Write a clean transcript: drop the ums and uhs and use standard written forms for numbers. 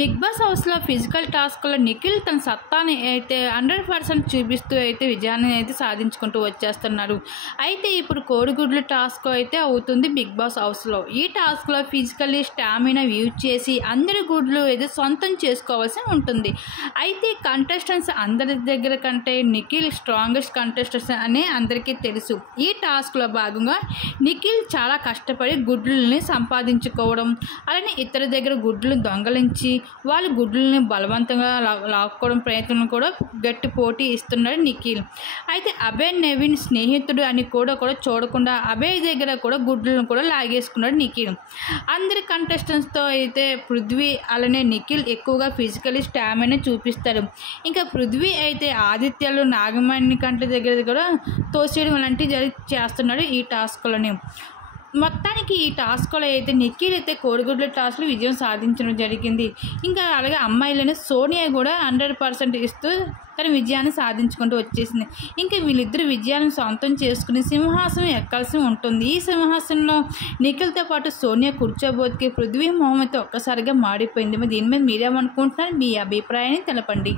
Big boss హౌస్‌లో physical టాస్క్‌లో నిఖిల్ తన సత్తాని అయితే 100% చూపిస్తూ అయితే విజయాన్ని అయితే సాధించుకుంటూ వచ్చేస్తున్నాడు. అయితే ఇప్పుడు కోడిగుడ్లు టాస్క్ అయితే అవుతుంది బిగ్ బాస్ హౌస్‌లో. ఈ టాస్క్‌లో ఫిజికల్లీ స్టామినా యూజ్ చేసి అందరి గుడ్లు అయితే సొంతం చేసుకోవాల్సి ఉంటుంది. అయితే కంటెస్టెంట్స్ అందరి దగ్గర కంటే నిఖిల్ స్ట్రాంగెస్ట్ కంటెస్టెంట్స్ అని అందరికీ తెలుసు. ఈ టాస్క్‌లో భాగంగా నిఖిల్ చాలా కష్టపడి గుడ్లని సంపాదించుకోవడం, అలానే ఇతర దగ్గర గుడ్లను దొంగలించి వాళ్ళ గుడ్లని బలవంతంగా లాక్కోవడం ప్రయత్నం కూడా గట్టి పోటీ ఇస్తున్నాడు నిఖిల్. అయితే అభయ్ నవీన్ స్నేహితుడు అని కూడా చూడకుండా అభయ్ దగ్గర కూడా గుడ్లను కూడా లాగేసుకున్నాడు నిఖిల్. అందరి కంటెస్టెంట్స్తో అయితే పృథ్వీ అలానే నిఖిల్ ఎక్కువగా ఫిజికలీ స్టామినా చూపిస్తారు. ఇంకా పృథ్వీ అయితే ఆదిత్యలు నాగమణి కంటి దగ్గర కూడా తోసేయడం లాంటివి చేస్తున్నాడు ఈ టాస్క్లోని. మొత్తానికి ఈ టాస్క్లో అయితే నిఖిల్ అయితే కోడిగుడ్ల టాస్క్లో విజయం సాధించడం జరిగింది. ఇంకా అలాగే అమ్మాయిలనే సోనియా కూడా 100% ఇస్తూ తన విజయాన్ని సాధించుకుంటూ వచ్చేసింది. ఇంకా వీళ్ళిద్దరు విజయాన్ని సొంతం చేసుకుని సింహాసనం ఎక్కాల్సి ఉంటుంది. ఈ సింహాసనంలో నిఖిల్తో పాటు సోనియా కూర్చోబోతుకి పృథ్వీ మొహం అయితే ఒక్కసారిగా మాడిపోయింది. మరి దీని మీద మీరేమనుకుంటున్నారు? మీ అభిప్రాయాన్ని తెలపండి.